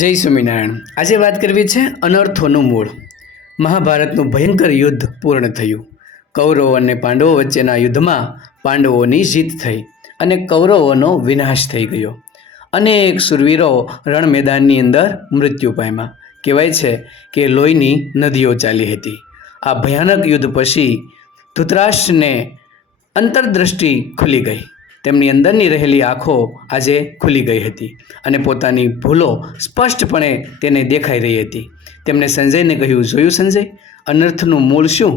જય સ્વામિનારાયણ। આજે વાત કરવી છે અનર્થોનું મૂળ। મહાભારતનું ભયંકર યુદ્ધ પૂર્ણ થયું। કૌરવો અને પાંડવો વચ્ચેના યુદ્ધમાં પાંડવોની જીત થઈ અને કૌરવોનો વિનાશ થઈ ગયો। અનેક શૂરવીરો રણ મેદાનની અંદર મૃત્યુ પામ્યા। કહેવાય છે કે લોહીની નદીઓ ચાલી હતી। આ ભયાનક યુદ્ધ પછી ધૃતરાષ્ટ્રને અંતરદ્રષ્ટિ ખુલી ગઈ। તેમની અંદરની રહેલી આંખો આજે ખુલી ગઈ હતી અને પોતાની ભૂલો સ્પષ્ટપણે તેને દેખાઈ રહી હતી। તેમણે સંજયને કહ્યું, જોયું સંજય, અનર્થનું મૂળ શું?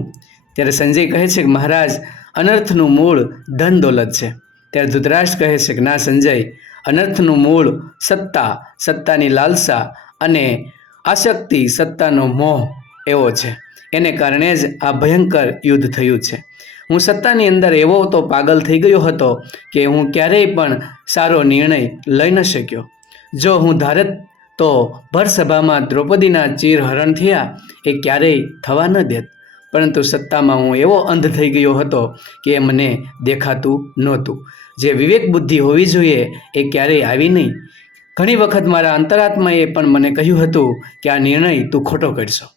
ત્યારે સંજય કહે છે કે મહારાજ, અનર્થનું મૂળ ધન દોલત છે। ત્યારે ધૃતરાષ્ટ્ર કહે છે કે ના સંજય, અનર્થનું મૂળ સત્તાની લાલસા અને આસક્તિ, સત્તાનો મોહ એવો છે। એને કારણે જ આ ભયંકર યુદ્ધ થયું છે। હું સત્તાની અંદર એવો તો પાગલ થઈ ગયો હતો કે હું ક્યારેય પણ સારો નિર્ણય લઈ ન શક્યો। જો હું ધારત તો ભરસભામાં દ્રૌપદીના ચીરહરણ થયા એ ક્યારેય થવા ન દેત, પરંતુ સત્તામાં હું એવો અંધ થઈ ગયો હતો કે એ મને દેખાતું નહોતું। જે વિવેક બુદ્ધિ હોવી જોઈએ એ ક્યારેય આવી નહીં। ઘણી વખત મારા અંતરાત્માએ પણ મને કહ્યું હતું કે આ નિર્ણય તું ખોટો કરશો,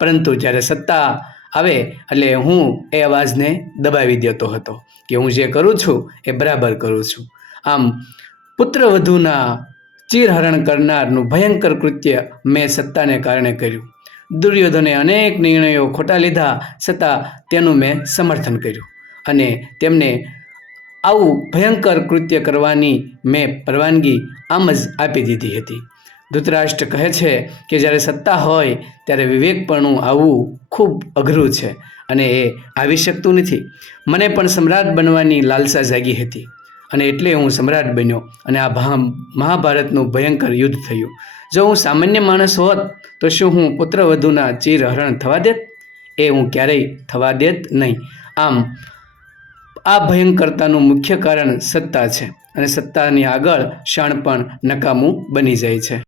પરંતુ જ્યારે સત્તા આવે એટલે હું એ અવાજને દબાવી દેતો હતો કે હું જે કરું છું એ બરાબર કરું છું। આમ પુત્રવધૂના ચીરહરણ કરનારનું ભયંકર કૃત્ય મેં સત્તાને કારણે કર્યું। દુર્યોધને અનેક નિર્ણયો ખોટા લીધા છતાં તેનું મેં સમર્થન કર્યું અને તેમને આવું ભયંકર કૃત્ય કરવાની મેં પરવાનગી આમ જ આપી દીધી હતી। ધૃતરાષ્ટ્ર કહે છે કે જ્યારે સત્તા હોય ત્યારે વિવેકપણું આવવું ખૂબ અઘરું છે અને એ આવી શકતું નથી। મને પણ સમ્રાટ બનવાની લાલસા જાગી હતી અને એટલે હું સમ્રાટ બન્યો અને આ મહાભારતનું ભયંકર યુદ્ધ થયું। જો હું સામાન્ય માણસ હોત તો શું હું પુત્રવધૂના ચીરહરણ થવા દેત? એ હું ક્યારેય થવા દેત નહીં। આમ આ ભયંકરતાનું મુખ્ય કારણ સત્તા છે અને સત્તાની આગળ શાણપણ નકામું બની જાય છે।